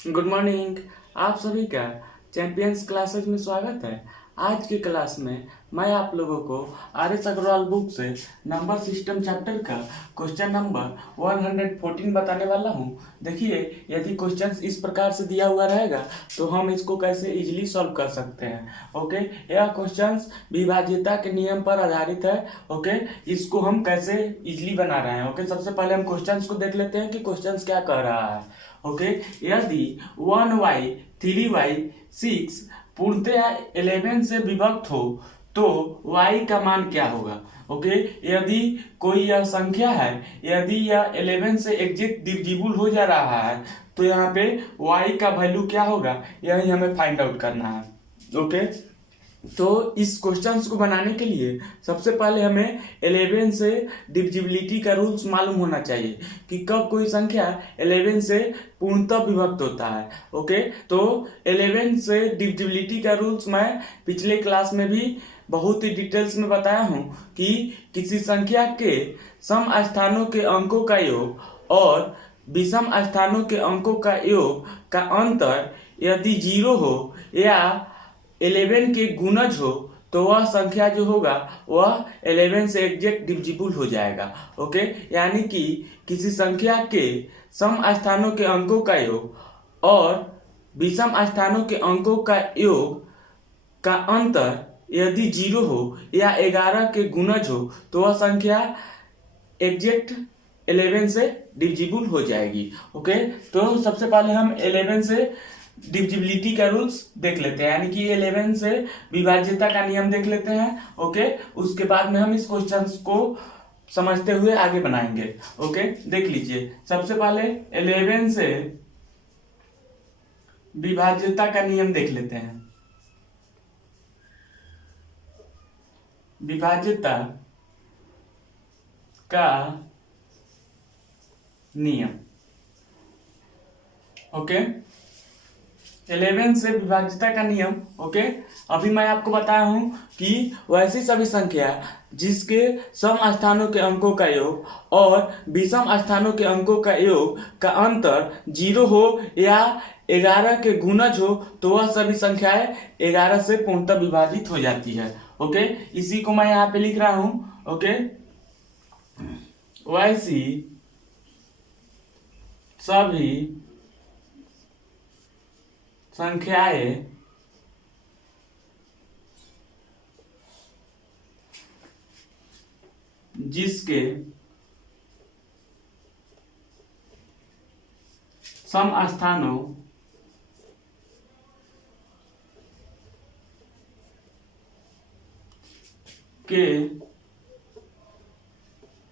Good morning. आप सभी का चैंपियंस क्लासेज में स्वागत है। आज की क्लास में मैं आप लोगों को आर एस अग्रवाल बुक से नंबर सिस्टम चैप्टर का क्वेश्चन नंबर 114 बताने वाला हूं। देखिए, यदि क्वेश्चन इस प्रकार से दिया हुआ रहेगा तो हम इसको कैसे इजीली सॉल्व कर सकते हैं। ओके, यह क्वेश्चन विभाज्यता के नियम पर आधारित है। ओके, इसको हम कैसे इजीली बना रहे हैं। ओके, सबसे पहले हम क्वेश्चन को देख लेते हैं कि क्वेश्चन क्या कह रहा है। ओके, यदि 1y 3y 6 पूर्णतया 11 से विभक्त हो तो y का मान क्या होगा। ओके, यदि कोई यह संख्या है, यदि यह 11 से एग्जैक्ट डिविजिबल हो जा रहा है तो यहाँ पे y का वैल्यू क्या होगा, यही हमें फाइंड आउट करना है। ओके, तो इस क्वेश्चंस को बनाने के लिए सबसे पहले हमें 11 से डिविजिबिलिटी का रूल्स मालूम होना चाहिए कि कब कोई संख्या 11 से पूर्णतः विभक्त होता है। ओके, तो 11 से डिविजिबिलिटी का रूल्स मैं पिछले क्लास में भी बहुत ही डिटेल्स में बताया हूं कि किसी संख्या के सम स्थानों के अंकों का योग और विषम स्थानों के अंकों का योग का अंतर यदि 0 हो या 11 के गुणज हो तो वह संख्या जो होगा वह 11 से एग्जैक्ट डिविजिबल हो जाएगा। ओके, यानी कि किसी संख्या के सम स्थानों के अंकों का योग और विषम स्थानों के अंकों का योग का अंतर यदि 0 हो या 11 के गुणज हो तो वह संख्या एग्जैक्ट 11 से डिविजिबल हो जाएगी। ओके, तो सबसे पहले हम 11 से डिविजिबिलिटी का रूल्स देख लेते हैं, यानी कि 11 से विभाज्यता का नियम देख लेते हैं। ओके, उसके बाद में हम इस क्वेश्चन को समझते हुए आगे बनाएंगे। ओके, देख लीजिए, सबसे पहले 11 से विभाज्यता का नियम देख लेते हैं। विभाज्यता का नियम। ओके, 11 से विभाज्यता का नियम। ओके, अभी मैं आपको बताया हूं कि वैसी सभी संख्या जिसके सम स्थानों के अंकों का योग और विषम स्थानों के अंकों का योग का अंतर 0 हो या 11 के गुणज हो तो वह सभी संख्याएं 11 से पूर्णतः विभाजित हो जाती है। ओके, इसी को मैं यहाँ पे लिख रहा हूं। ओके, वैसी सभी संख्याएं जिसके सम स्थानों के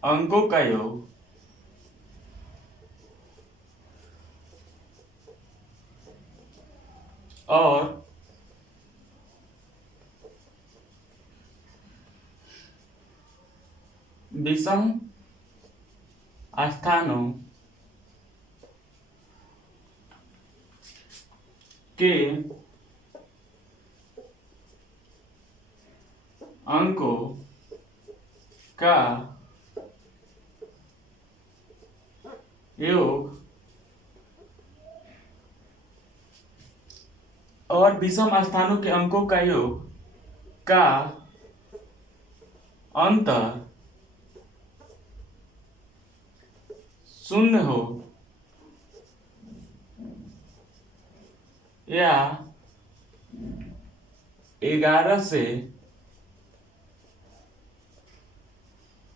अंकों का योग और विषम स्थानों के अंकों का योग और विषम स्थानों के अंकों का योग का अंतर 0 हो या 11 से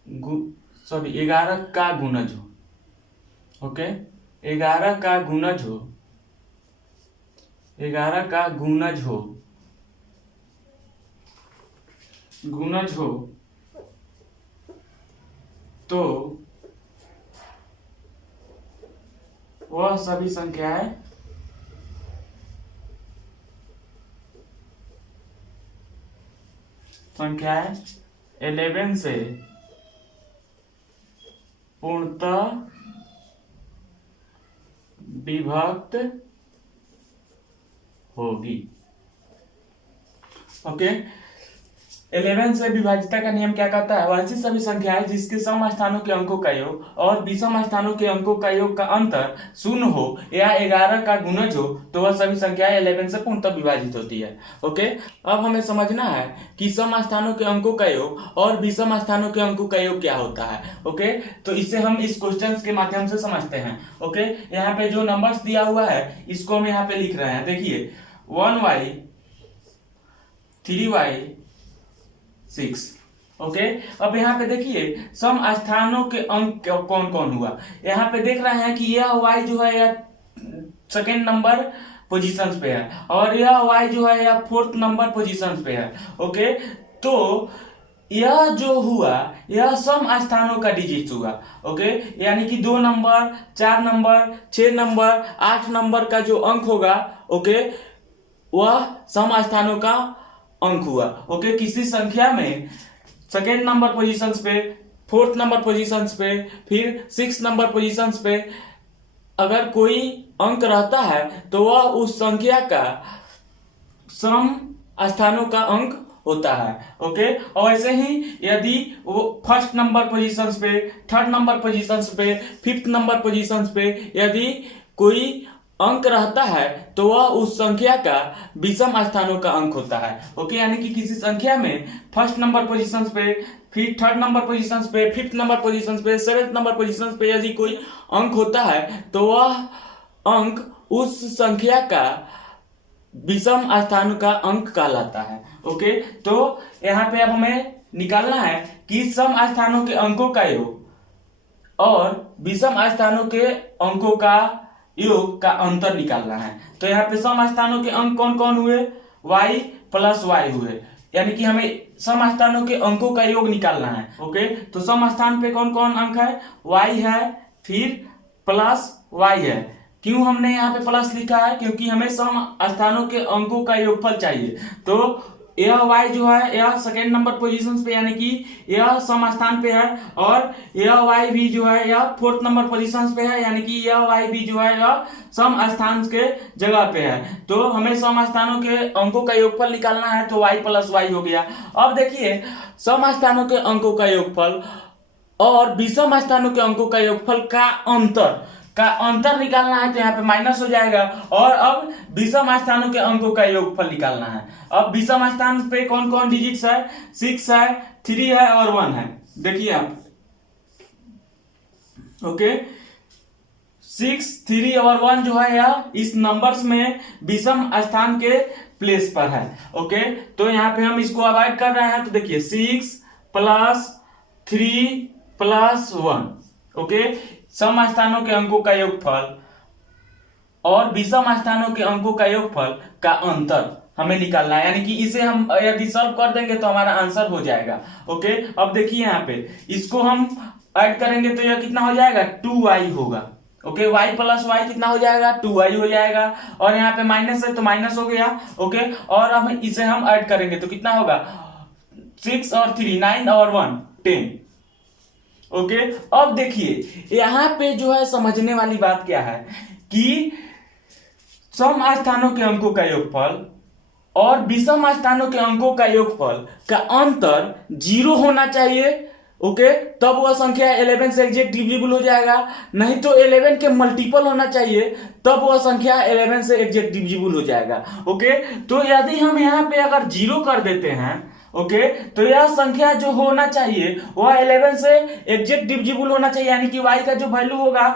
11 का गुणज हो। ओके, 11 का गुणज हो, 11 का गुणज हो, गुणज हो तो वह सभी संख्याएं संख्याएं 11 से पूर्णतः विभक्त होगी। ओके, 11 से विभाज्यता का नियम क्या कहता है? वैसी सभी संख्याएं जिसके सम स्थानों के अंकों का योग और विषम स्थानों के अंकों का योग का अंतर शून्य हो या 11 का गुणज हो तो वह सभी संख्याएं 11 से पूर्णतः विभाजित होती है। ओके, अब हमें समझना है कि सम स्थानों के अंकों का योग और विषम स्थानों के अंकों का योग क्या होता है। ओके, तो इसे हम इस क्वेश्चन के माध्यम से समझते हैं। ओके, यहाँ पे जो नंबर्स दिया हुआ है इसको हम यहाँ पे लिख रहे हैं। देखिए 1y 3y 6। ओके, अब यहाँ पे देखिए सम स्थानों के अंक कौन कौन हुआ। यहाँ पे देख रहे हैं कि यह y जो है यह सेकेंड नंबर पोजीशंस पे है और यह y जो है यह फोर्थ नंबर पोजीशंस पे है। ओके, तो यह जो हुआ यह सम स्थानों का डिजिट हुआ। ओके, यानी कि 2 नंबर 4 नंबर 6 नंबर 8 नंबर का जो अंक होगा, ओके, वह सम स्थानों का अंक हुआ। ओके, किसी संख्या में सेकेंड नंबर पोजीशंस पे, फोर्थ नंबर पोजीशंस पे, फिर 6 नंबर पोजीशंस पे अगर कोई अंक रहता है तो वह उस संख्या का सम स्थानों का अंक होता है। ओके, और ऐसे ही यदि वो फर्स्ट नंबर पोजीशंस पे, थर्ड नंबर पोजीशंस पे, फिफ्थ नंबर पोजीशंस पे यदि कोई अंक रहता है तो वह उस संख्या का विषम स्थानों का अंक होता है। ओके, यानी कि किसी संख्या में फर्स्ट नंबर पोजीशंस पे, फिर थर्ड नंबर पोजीशंस पे, फिफ्थ नंबर पोजीशंस पे, सेवेंथ नंबर पोजीशंस पे यदि कोई अंक होता है तो वह अंक उस संख्या का विषम स्थान का अंक कहलाता है। ओके, तो यहाँ पे अब हमें निकालना है कि सम स्थानों के अंकों का योग और विषम स्थानों के अंकों का योग का अंतर निकालना है। तो यहाँ पे सम स्थानों के अंक कौन कौन हुए? y प्लस y हुए, यानी कि हमें सम स्थानों के अंकों का योग निकालना है। ओके, तो सम स्थान पे कौन कौन अंक है? y है, फिर प्लस y है। क्यों हमने यहाँ पे प्लस लिखा है? क्योंकि हमें सम स्थानों के अंकों का योगफल चाहिए। तो यह y जो है यह सेकेंड नंबर पोजीशन पे, यानी कि यह सम स्थान पे है, और यह y भी जो है यह फोर्थ नंबर पोजीशन पे है, यानी कि यह y भी जो है यह सम स्थान के जगह पे है। तो हमें सम स्थानों के अंकों का योगफल निकालना है, तो y प्लस y हो गया। अब देखिए सम स्थानों के अंकों का योगफल और विषम स्थानों के अंकों का योगफल का अंतर निकालना है, तो यहाँ पे माइनस हो जाएगा। और अब विषम स्थानों के अंकों का योगफल निकालना है। अब विषम स्थान पे कौन कौन डिजिट्स है? 6 है, 3 है और 1 है। देखिए आप, ओके, 6, 3 और 1 जो है यह इस नंबर्स में विषम स्थान के प्लेस पर है। ओके, तो यहाँ पे हम इसको अवॉइड कर रहे हैं। तो देखिए 6 प्लस 3 प्लस 1, ओके, सम स्थानों के अंकों का योगफल और विषम स्थानों के अंकों का योगफल का अंतर हमें निकालना है, यानी कि इसे हम यदि सॉल्व कर देंगे तो हमारा आंसर हो जाएगा। ओके, अब देखिए यहाँ पे इसको हम ऐड करेंगे तो यह कितना हो जाएगा? 2y होगा। ओके, y प्लस y कितना हो जाएगा? 2y हो जाएगा। और यहाँ पे माइनस है तो माइनस हो गया। ओके, और अब इसे हम ऐड करेंगे तो कितना होगा? 6 और 3 9 और 1 10। ओके, अब देखिए यहाँ पे जो है समझने वाली बात क्या है कि सम स्थानों के अंकों का योगफल और विषम स्थानों के अंकों का योगफल का अंतर 0 होना चाहिए। ओके, तब वह संख्या 11 से एग्जैक्ट डिविजिबल हो जाएगा, नहीं तो 11 के मल्टीपल होना चाहिए तब वह संख्या 11 से एग्जैक्ट डिविजिबल हो जाएगा। ओके, तो यदि हम यहाँ पे अगर 0 कर देते हैं, ओके, तो यह संख्या जो होना चाहिए वह 11 से एग्जैक्ट डिविजिबल होना चाहिए, यानी कि y का जो वैल्यू होगा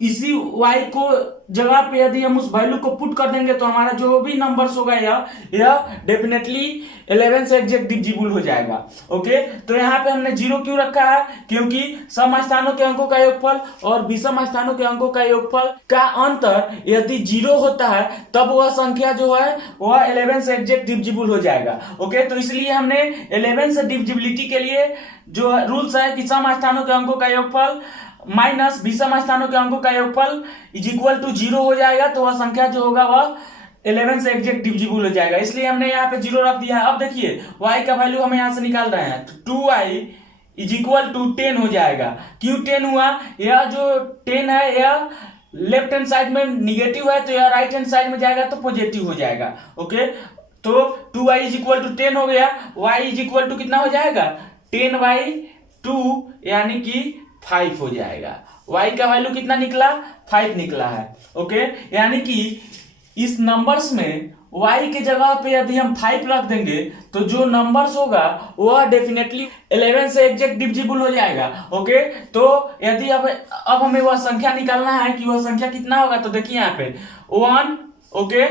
इसी y को जगह पे यदि हम उस वैल्यू को पुट कर देंगे तो हमारा जो भी नंबर्स होगा यह डेफिनेटली 11 से एग्जैक्ट डिविजिबल हो जाएगा। ओके, तो यहाँ पे हमने 0 क्यों रखा है? क्योंकि सम स्थानों के अंकों का योगफल और विषम स्थानों के अंकों का योगफल का अंतर यदि 0 होता है तब वह संख्या जो है वह 11 से एग्जैक्ट डिविजिबल हो जाएगा। ओके, तो इसलिए हमने 11 से डिविजिबिलिटी के लिए जो रूल्स है कि सम स्थानों के अंकों का योगफल माइनस विषम स्थानों के अंकों का योगफल इज इक्वल टू 0 हो जाएगा, तो वह संख्या जो होगा वह 11 से एग्जैक्ट डिविजिबल हो जाएगा। इसलिए हमने यहाँ पे 0 रख दिया है। अब देखिए y का वैल्यू हम यहाँ से निकाल रहे हैं, तो 2y इज इक्वल टू 10 हो जाएगा। क्यों 10 हुआ? यह जो 10 है यह लेफ्ट हैंड साइड में निगेटिव है, तो यह राइट हैंड साइड में जाएगा तो पॉजिटिव हो जाएगा। ओके, तो 2y इज इक्वल टू 10 हो गया, y इज इक्वल टू कितना हो जाएगा 10/2 यानी कि 5 हो जाएगा। y का वैल्यू कितना निकला 5 निकला है। ओके, यानी कि इस नंबर्स में y के जगह पे यदि हम 5 रख देंगे तो जो नंबर्स होगा वह डेफिनेटली 11 से एग्जैक्ट डिविजिबल हो जाएगा। ओके, तो यदि अब हमें वह संख्या निकालना है कि वह संख्या कितना होगा, तो देखिए यहाँ पे 1। ओके,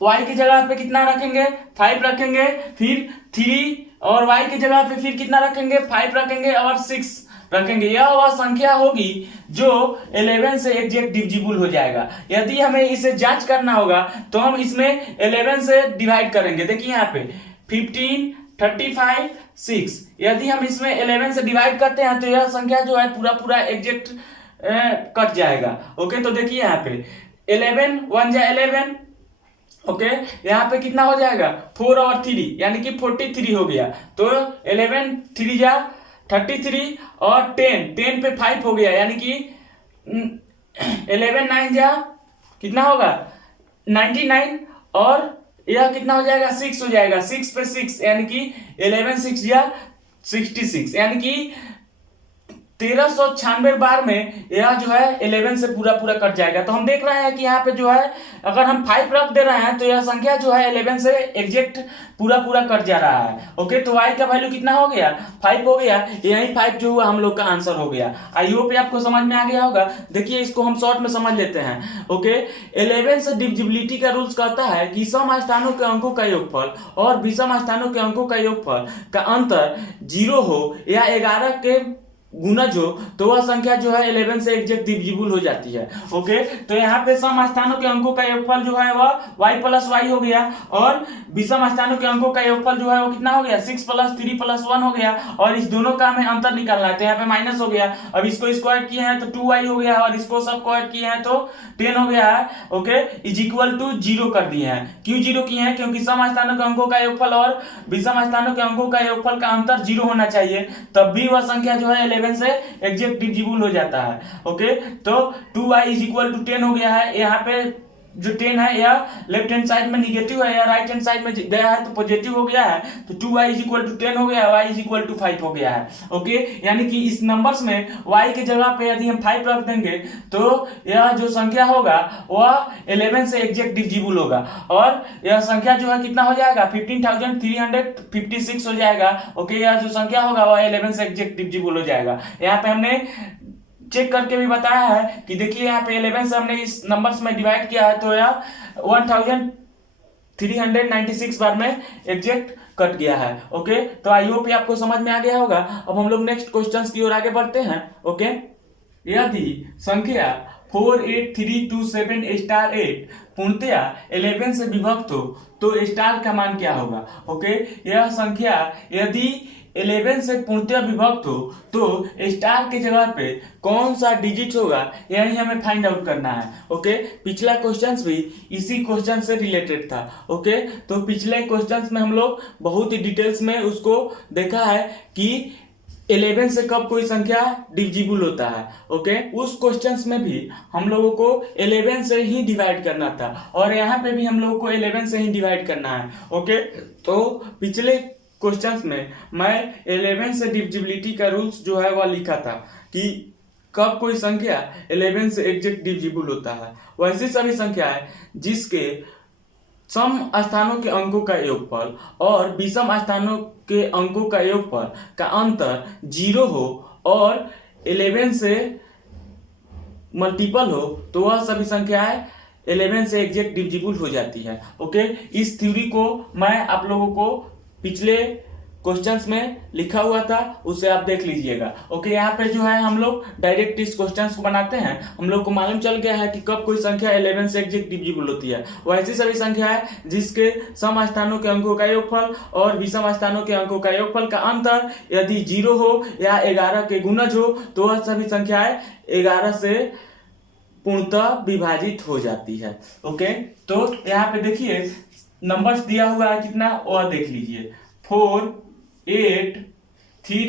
y की जगह पे कितना रखेंगे 5 रखेंगे, फिर 3, और y की जगह पे फिर कितना रखेंगे 5 रखेंगे और 6 रखेंगे। यह वह संख्या होगी जो 11 से एग्जैक्ट डिविजिबल हो जाएगा। यदि हमें इसे जांच करना होगा तो हम इसमें 11 से डिवाइड करेंगे। देखिए यहाँ पे 15, 35, 6, यदि हम इसमें 11 से डिवाइड करते हैं तो यह संख्या जो है पूरा एग्जैक्ट कट जाएगा। ओके, तो देखिए यहाँ पे 11 1 जा 11। ओके, यहाँ पे कितना हो जाएगा 4 और 3 यानी कि 43 हो गया। तो 11 3 जा 33 और 10 पे 5 हो गया यानी कि 11 9 जा कितना होगा 99, और यह कितना हो जाएगा 6 हो जाएगा, 6 पे 6 यानी कि 11 6 जा 66 यानी कि 1396 बार में यह जो है 11 से पूरा कट जाएगा। तो हम देख रहे हैं कि यहाँ पे जो है अगर हम 5 रख दे रहे हैं तो यह संख्या जो है 11 से एग्जैक्ट पूरा कट जा रहा है। ओके, तो y का वैल्यू कितना हो गया 5 हो गया, यही 5 जो हुआ हम लोग का आंसर हो गया। आई होप आपको समझ में आ गया होगा। देखिए इसको हम शॉर्ट में समझ लेते हैं। ओके, 11 से डिविजिबिलिटी का रूल्स कहता है कि सम स्थानों के अंकों का योगफल और विषम स्थानों के अंकों का योगफल का अंतर 0 हो या 11 के गुणज हो तो वह संख्या जो है 11 से एग्जैक्ट डिविजिबल हो जाती है। ओके, तो यहाँ पे सम स्थानों के अंकों का योगफल जो है वह y प्लस y हो गया, और विषम स्थानों के अंकों का योगफल जो है वो कितना हो गया 6 प्लस 3 प्लस 1 हो गया, और इस दोनों का हमें अंतर निकालना है तो यहाँ पे माइनस हो गया। अब इसको स्क्वायर किए हैं तो 2y हो गया, और इसको सब स्क्वायर किए हैं तो 10 हो गया है। ओके, इज इक्वल टू 0 कर दिए हैं। क्यों 0 किए हैं, क्योंकि सम स्थानों के अंकों का योगफल और विषम स्थानों के अंकों का योगफल का अंतर 0 होना चाहिए, तब भी वह संख्या जो है 11 से एग्जैक्ट डिविजिबल हो जाता है। ओके, तो 2y इज इक्वल टू 10 हो गया है। यहाँ पे जो 10 है यह लेफ्ट हैंड साइड में निगेटिव है या राइट हैंड साइड में गया है तो पॉजिटिव हो गया है, तो 2y इज इक्वल टू 10 हो गया, y इज इक्वल टू 5 हो गया है। ओके, यानी कि इस नंबर्स में y के जगह पे यदि हम 5 रख देंगे तो यह जो संख्या होगा वह 11 से एग्जैक्ट डिविजिबल होगा, और यह संख्या जो है कितना हो जाएगा 15,356 हो जाएगा। ओके, यह जो संख्या होगा वह 11 से एग्जैक्ट डिविजिबल हो जाएगा। यहाँ पे हमने चेक करके भी बताया है कि देखिए यहाँ पे 11 से हमने इस नंबर्स में डिवाइड किया है तो यह 1396 बार में एग्जैक्ट कट गया है। ओके, तो आई होप आपको समझ में आ गया होगा। अब हम लोग नेक्स्ट क्वेश्चंस की ओर आगे बढ़ते हैं। ओके, यदि संख्या 48327 स्टार 8 पूर्णतया 11 से विभक्त हो तो स्टार का मान क्या होगा। ओके, यह संख्या यदि 11 से पूर्णतया विभक्त हो तो स्टार के जगह पे कौन सा डिजिट होगा यही हमें फाइंड आउट करना है। ओके, पिछला क्वेश्चंस भी इसी क्वेश्चन से रिलेटेड था। ओके, तो पिछले क्वेश्चंस में हम लोग बहुत ही डिटेल्स में उसको देखा है कि 11 से कब कोई संख्या डिविजिबल होता है। ओके, उस क्वेश्चंस में भी हम लोगों को 11 से ही डिवाइड करना था, और यहाँ पे भी हम लोगों को 11 से ही डिवाइड करना है। ओके, तो पिछले क्वेश्चंस में मैं 11 से डिविजिबिलिटी का रूल्स जो है वह लिखा था कि कब कोई संख्या 11 से एग्जैक्ट डिविजिबल होता है। वैसी सभी संख्या है जिसके सम स्थानों के अंकों का योगफल और विषम स्थानों के अंकों का योगफल का अंतर 0 हो और 11 से मल्टीपल हो तो वह सभी संख्याएं 11 से एग्जैक्ट डिविजिबल हो जाती है। ओके, इस थ्योरी को मैं आप लोगों को पिछले क्वेश्चंस में लिखा हुआ था, उसे आप देख लीजिएगा। ओके, यहाँ पे जो है हम लोग डायरेक्ट इस क्वेश्चंस को बनाते हैं। हम लोग को मालूम चल गया है कि कब कोई संख्या 11 से एग्जैक्ट डिविजिबल होती है। वैसी सभी संख्या है जिसके सम स्थानों के अंकों का योगफल और विषम स्थानों के अंकों का योगफल का अंतर यदि 0 हो या 11 के गुणज हो तो वह सभी संख्याएं 11 से पूर्णतः विभाजित हो जाती है। ओके, तो यहाँ पे देखिए नंबर्स दिया हुआ है कितना और देख लीजिए 4 8 3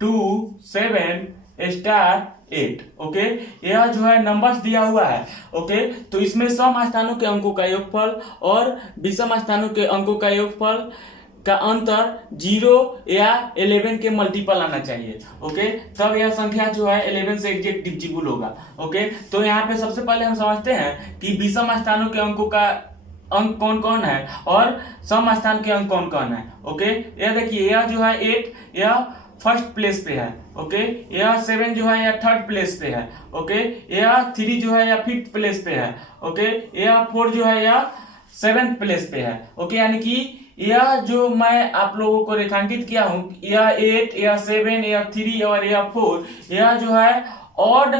2 7 स्टार 8। ओके, यह जो है नंबर्स दिया हुआ है। ओके, तो इसमें सम स्थानों के अंकों का योगफल और विषम स्थानों के अंकों का योगफल का अंतर 0 या 11 के मल्टीपल आना चाहिए। ओके, तब यह संख्या जो है 11 से एग्जैक्ट डिविजिबल होगा। ओके, तो यहाँ पे सबसे पहले हम समझते हैं कि विषम स्थानों के अंकों का अंक कौन कौन है और सम स्थान के अंक कौन कौन है। ओके, यह देखिए, यह जो है 8 यह फर्स्ट प्लेस पे है। ओके, यह 7 जो है यह थर्ड प्लेस पे है। ओके, यह 3 जो है यह फिफ्थ प्लेस पे है। ओके, यह 4 जो है यह 7th प्लेस पे है। ओके, यानी कि यह जो मैं आप लोगों को रेखांकित किया हूं, यह 8 यह 7 यह 3 और यह 4, यह जो है ऑड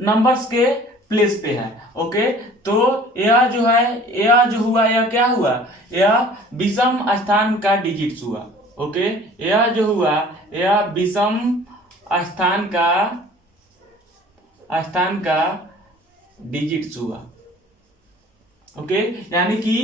नंबर्स के प्लेस पे है। ओके, तो यह जो है यह जो हुआ यह क्या हुआ, यह विषम स्थान का डिजिट्स हुआ। ओके, यह जो हुआ यह विषम स्थान का डिजिट्स हुआ। ओके, यानी कि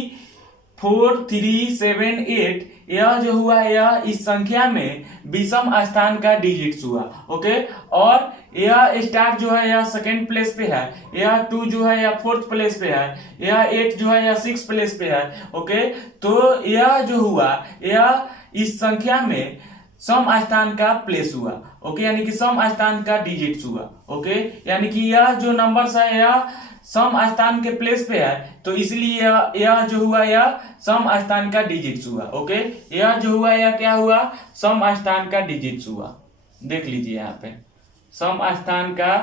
4 3 7 8 यह जो हुआ यह इस संख्या में विषम स्थान का डिजिट्स हुआ। ओके, और यह स्टार जो है यह सेकेंड प्लेस पे है, यह 2 जो है यह फोर्थ प्लेस पे है, यह 8 जो है यह सिक्स प्लेस पे है। ओके, तो यह जो हुआ यह इस संख्या में सम स्थान का प्लेस हुआ। ओके, यानी कि सम स्थान का डिजिट्स हुआ। ओके, यानी कि यह जो नंबर्स है यह सम स्थान के प्लेस पे है, तो इसलिए यह जो हुआ यह सम स्थान का डिजिट्स हुआ। ओके, यह जो हुआ यह क्या हुआ, सम स्थान का डिजिट्स हुआ। देख लीजिए यहाँ पे सम स्थान का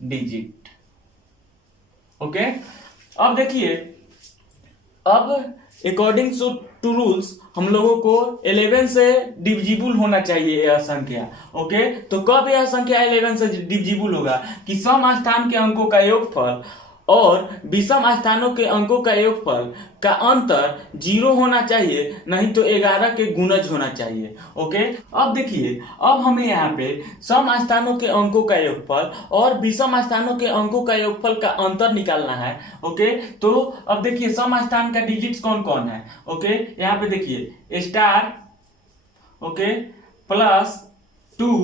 डिजिट। ओके, अब देखिए, अब अकॉर्डिंग टू रूल्स हम लोगों को 11 से डिविजिबल होना चाहिए यह संख्या। ओके, तो कब यह संख्या 11 से डिविजिबल होगा कि सम स्थान के अंकों का योगफल और विषम स्थानों के अंकों का योगफल का अंतर 0 होना चाहिए, नहीं तो 11 के गुणज होना चाहिए। ओके, अब देखिए, अब हमें यहाँ पे सम स्थानों के अंकों का योगफल और विषम स्थानों के अंकों का योगफल का अंतर निकालना है। ओके, तो अब देखिए सम स्थान का डिजिट्स कौन कौन है। ओके, यहाँ पे देखिए स्टार, ओके, +2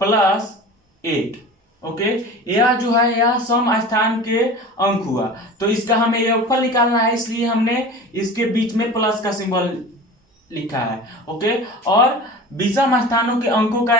+8। ओके, यह जो है यह सम स्थान के अंक हुआ, तो इसका हमें योगफल निकालना है, इसलिए हमने इसके बीच में प्लस का सिंबल लिखा है। ओके, और विषम स्थानों के अंकों का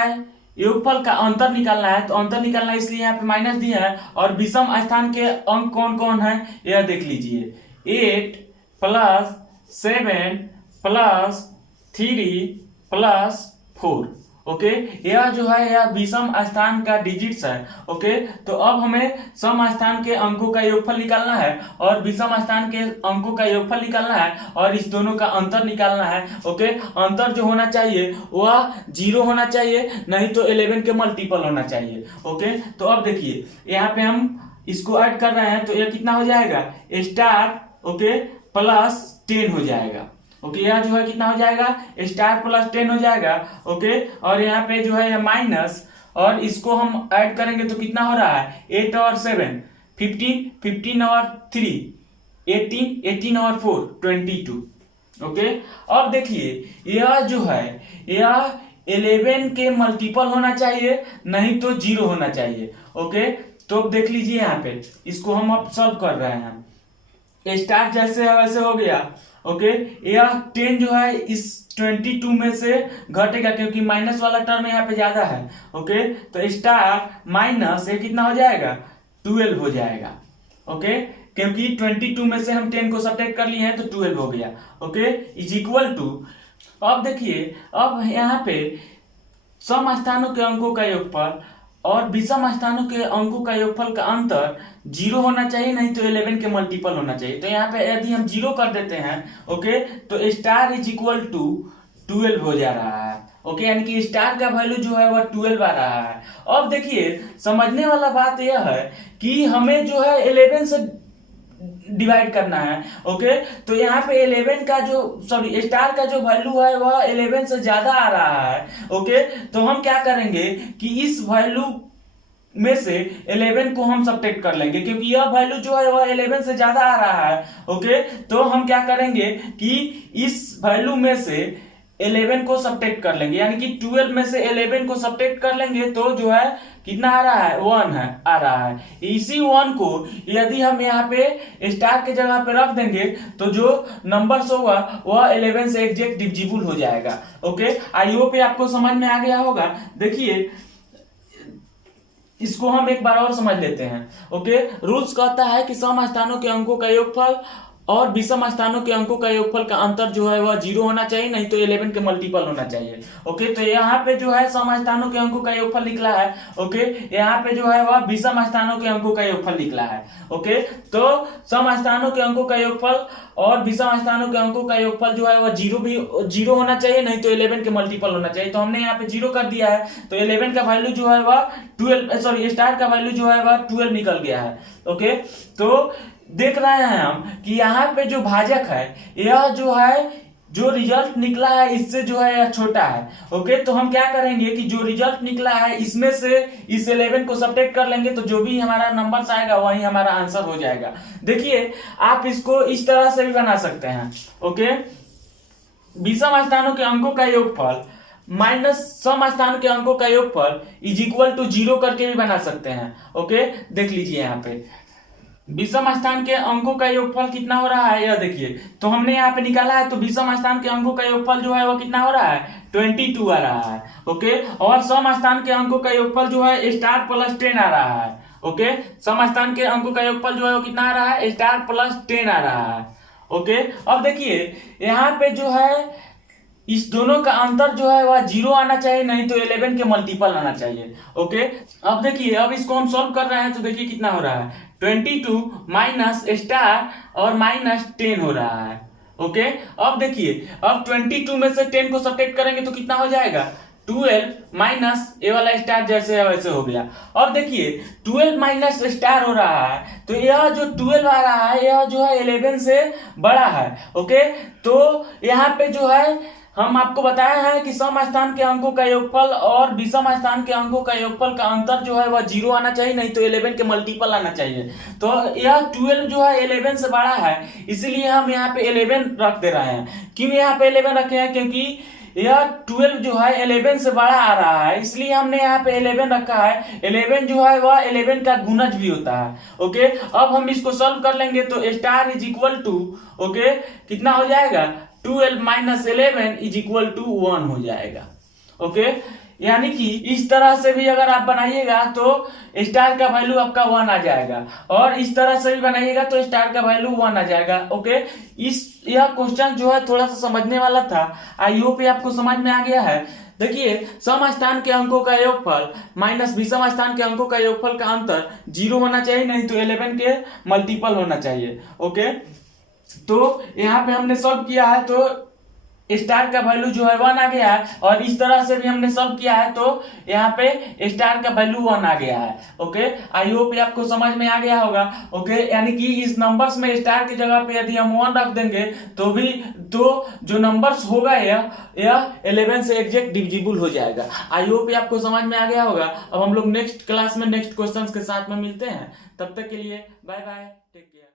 योगफल का अंतर निकालना है, तो अंतर निकालना है इसलिए यहाँ पे माइनस दिया है। और विषम स्थान के अंक कौन कौन है यह देख लीजिए, 8 +7 +3 +4। ओके, यह जो है यह विषम स्थान का डिजिट्स है। ओके, तो अब हमें सम स्थान के अंकों का योगफल निकालना है और विषम स्थान के अंकों का योगफल निकालना है और इस दोनों का अंतर निकालना है। ओके, अंतर जो होना चाहिए वह 0 होना चाहिए, नहीं तो 11 के मल्टीपल होना चाहिए। ओके, तो अब देखिए यहाँ पे हम इसको ऐड कर रहे हैं, तो यह कितना हो जाएगा, स्टार, ओके, +10 हो जाएगा। ओके, यह जो है कितना हो जाएगा, स्टार +10 हो जाएगा। ओके, और यहाँ पे जो है माइनस, और इसको हम ऐड करेंगे तो कितना हो रहा है, 8 और 7 15, 15 और 3 18, 18 और 4 22। ओके, अब देखिए यह जो है यह 11 के मल्टीपल होना चाहिए, नहीं तो 0 होना चाहिए। ओके, तो अब देख लीजिए यहाँ पे इसको हम अब सॉल्व कर रहे हैं। स्टार जैसे है वैसे हो गया। ओके, यह 10 जो है इस 22 में से घटेगा क्योंकि माइनस वाला टर्म यहाँ पे ज्यादा है। ओके, तो स्टार माइनस ये कितना हो जाएगा, 12 हो जाएगा। ओके, क्योंकि 22 में से हम 10 को सब्ट्रैक्ट कर लिए हैं तो 12 हो गया। ओके, इज इक्वल टू, अब देखिए अब यहाँ पे सम स्थानों के अंकों का योगफल और विषम स्थानों के अंकों का योगफल का अंतर 0 होना चाहिए, नहीं तो 11 के मल्टीपल होना चाहिए। तो यहाँ पे यदि हम 0 कर देते हैं, ओके, तो स्टार इज इक्वल टू 12 हो जा रहा है। ओके, यानी कि स्टार का वैल्यू जो है वह 12 आ रहा है। अब देखिए समझने वाला बात यह है कि हमें जो है 11 से डिवाइड करना है। ओके, तो यहाँ पे 11 का जो स्टार का जो वैल्यू है वह 11 से ज्यादा आ रहा है। ओके, तो हम क्या करेंगे कि इस वैल्यू में से 11 को हम सब्ट्रैक्ट कर लेंगे, क्योंकि यह वैल्यू जो है वह 11 से ज्यादा आ रहा है। ओके, तो हम क्या करेंगे कि इस वैल्यू में से 11 को सब्ट्रैक्ट कर लेंगे, यानी कि 12 में से 11 को सब्ट्रैक्ट कर लेंगे तो जो है कितना आ रहा है, 1 है आ रहा है। इसी 1 को यदि हम यहाँ पे स्टार के जगह पे रख देंगे तो जो नंबर्स होगा वह 11 से एग्जैक्ट डिविजिबल हो जाएगा। ओके, आई होप आपको समझ में आ गया होगा। देखिए इसको हम एक बार और समझ लेते हैं। ओके, रूल्स कहता है कि सम स्थानों के अंकों का योगफल और विषम स्थानों के अंकों का योगफल का अंतर जो है वह 0 होना चाहिए, नहीं तो 11 के मल्टीपल होना चाहिए। ओके, तो यहाँ पे जो है सम स्थानों के अंकों का योगफल निकला है। ओके, यहाँ पे जो है वह विषम स्थानों के अंकों का योगफल निकला है। ओके, तो सम स्थानों के अंकों का योगफल और विषम स्थानों के अंकों का योगफल जो है वह 0 होना चाहिए, नहीं तो 11 के मल्टीपल होना चाहिए। तो हमने यहाँ पे 0 कर दिया है, तो 11 का वैल्यू जो है वह 12, सॉरी स्टार का वैल्यू जो है वह 12 निकल गया है। ओके, तो देख रहे हैं हम कि यहाँ पे जो भाजक है यह जो है जो रिजल्ट निकला है इससे जो है यह छोटा है। ओके, तो हम क्या करेंगे कि जो रिजल्ट निकला है इसमें से इस 11 को सब्ट्रैक्ट कर लेंगे, तो जो भी हमारा नंबर्स आएगा वही हमारा आंसर हो जाएगा। देखिए आप इसको इस तरह से भी बना सकते हैं। ओके, विषम स्थानों के अंकों का योगफल माइनस सम स्थान के अंकों का योगफल इज इक्वल टू 0 करके भी बना सकते हैं। ओके, देख लीजिए यहाँ पे विषम स्थान के अंकों का योगफल कितना हो रहा है, यह देखिए। तो हमने यहाँ पे निकाला है, तो विषम स्थान के अंकों का योगफल जो है वो कितना हो रहा है, 22 आ रहा है। ओके, और सम स्थान के अंकों का योगफल जो है स्टार प्लस 10 आ रहा है। ओके, सम स्थान के अंकों का योगफल जो है वो कितना आ रहा है, स्टार प्लस 10 आ रहा है। ओके, अब देखिए यहाँ पे जो है इस दोनों का अंतर जो है वह 0 आना चाहिए, नहीं तो 11 के मल्टीपल आना चाहिए। ओके, अब देखिए अब इसको हम सॉल्व कर रहे हैं, तो देखिए कितना हो रहा है, 22 माइनस स्टार और माइनस 10 हो रहा है। ओके, अब देखिए अब 22 में से 10 को सब्ट्रैक्ट करेंगे तो कितना हो जाएगा, 12 माइनस ए वाला स्टार जैसे है वैसे हो गया। अब देखिए 12 माइनस स्टार हो रहा है, तो यह जो 12 आ रहा है यह जो है 11 से बड़ा है। ओके, तो यहाँ पे जो है हम आपको बताया है कि सम स्थान के अंकों का योगफल और विषम स्थान के अंकों का योगफल का अंतर जो है वह 0 आना चाहिए, नहीं तो 11 के मल्टीपल आना चाहिए। तो यह 12 जो है 11 से बड़ा है, इसलिए हम यहाँ पे 11 रख दे रहे हैं। क्यों यहाँ पे 11 रखे हैं, क्योंकि यह 12 जो है 11 से बड़ा आ रहा है, इसलिए हमने यहाँ पे 11 रखा है। 11 जो है वह 11 का गुणज भी होता है। ओके, अब हम इसको सॉल्व कर लेंगे तो star is equal to okay कितना हो जाएगा, 12 माइनस 11 इज इक्वल टू 1 हो जाएगा। ओके, यानी कि इस तरह से भी अगर आप बनाइएगा तो स्टार का वैल्यू आपका 1 आ जाएगा, और इस तरह से भी बनाइएगा तो स्टार का वैल्यू 1 आ जाएगा। ओके, यह क्वेश्चन जो है थोड़ा सा समझने वाला था। आई होप आपको समझ में आ गया है। देखिए सम स्थान के अंकों का योगफल माइनस विषम स्थान के अंकों का योगफल का अंतर 0 होना चाहिए, नहीं तो 11 के मल्टीपल होना चाहिए। ओके, तो यहाँ पे हमने सॉल्व किया है तो स्टार का वैल्यू जो है 1 आ गया है, और इस तरह से भी हमने सॉल्व किया है तो यहाँ पे स्टार का वैल्यू 1 आ गया है। ओके, आई होप आपको समझ में आ गया होगा। ओके, यानी कि इस नंबर्स में स्टार की जगह पे यदि हम 1 रख देंगे तो जो नंबर्स होगा यह 11 से एग्जैक्ट डिविजिबल हो जाएगा। आई होप आपको समझ में आ गया होगा। अब हम लोग नेक्स्ट क्लास में नेक्स्ट क्वेश्चन के साथ में मिलते हैं, तब तक के लिए बाय बाय, टेक केयर।